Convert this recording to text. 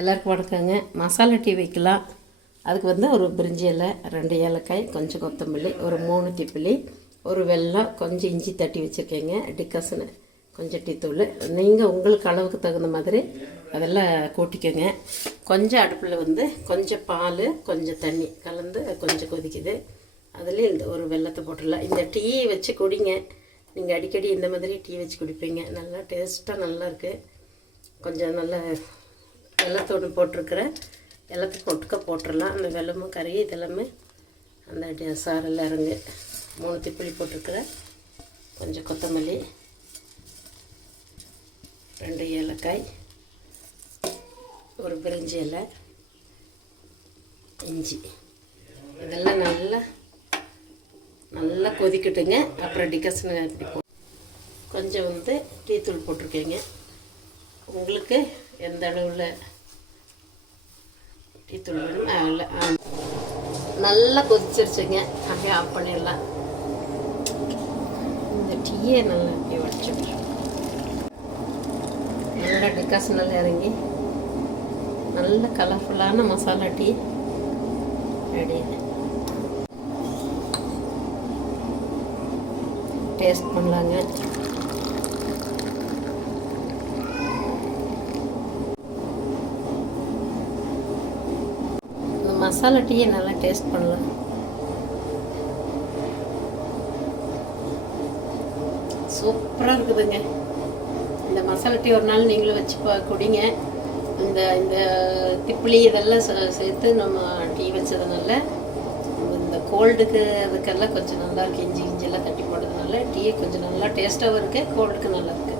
எல்லாருக்கும் வணக்கங்க. மசாலா டீ வைக்கலாம். அதுக்கு வந்து ஒரு பிரிஞ்சி இலை, 2 ஏலக்காய், கொஞ்சம் கொத்தமல்லி, ஒரு 3 திப்பிலி, ஒரு வெல்லம், கொஞ்சம் இஞ்சி தட்டி வச்சுருக்கேங்க. டிகாசனு கொஞ்சம் டீத்தூள். நீங்கள் உங்களுக்கு அளவுக்கு தகுந்த மாதிரி அதெல்லாம் கூட்டிக்கோங்க. கொஞ்சம் அடுப்பில் வந்து கொஞ்சம் பால், கொஞ்சம் தண்ணி கலந்து கொஞ்சம் கொதிக்குது. அதுலேயும் இந்த ஒரு வெல்லத்தை போட்டுடலாம். இந்த டீ வச்சு குடிங்க. நீங்கள் அடிக்கடி இந்த மாதிரி டீ வச்சு குடிப்பீங்க. நல்லா டேஸ்ட்டாக நல்லாயிருக்கு. கொஞ்சம் நல்ல வெள்ளத்தோடு போட்டிருக்கிற எல்லாத்தையும் போட்டுடலாம். அந்த வெள்ளமும் கறி இதெல்லாமே அந்த சாரில் இறங்கு. 3 திப்பிலி போட்டிருக்கிற, கொஞ்சம் கொத்தமல்லி, 2 ஏலக்காய், ஒரு பிரிஞ்சி இலை, இஞ்சி இதெல்லாம் நல்லா கொதிக்கட்டுங்க. அப்புறம் டிகாசனை இப்படி கொஞ்சம் வந்து டீத்தூள் போட்டிருக்கேங்க. உங்களுக்கு எந்த அளவில் டீத்தூள் வேணும் நல்லா கொதிச்சிருச்சுங்க. அப்படியே ஆஃப் பண்ணிடலாம். இந்த டீயை நல்லா அப்படியே வடிச்சுட்டு நல்லா டிகாசனில் இறங்கி நல்ல கலர்ஃபுல்லான மசாலா டீ ரெடி. டேஸ்ட் பண்ணலாங்க. மசாலா டீயை நல்லா டேஸ்ட் பண்ணலாம். சூப்பராக இருக்குதுங்க. இந்த மசாலா டீ ஒரு நாள் நீங்களும் வச்சு குடிங்க. இந்த இந்த திப்பிலி இதெல்லாம் சேர்த்து நம்ம டீ வச்சதுனால இந்த கோல்டுக்கு அதுக்கெல்லாம் கொஞ்சம் நல்லாயிருக்கு. இஞ்சி இஞ்சியெல்லாம் தட்டி போடுறதுனால டீ கொஞ்சம் நல்லா டேஸ்ட்டாகவும் இருக்குது. கோல்டுக்கு நல்லாயிருக்கு.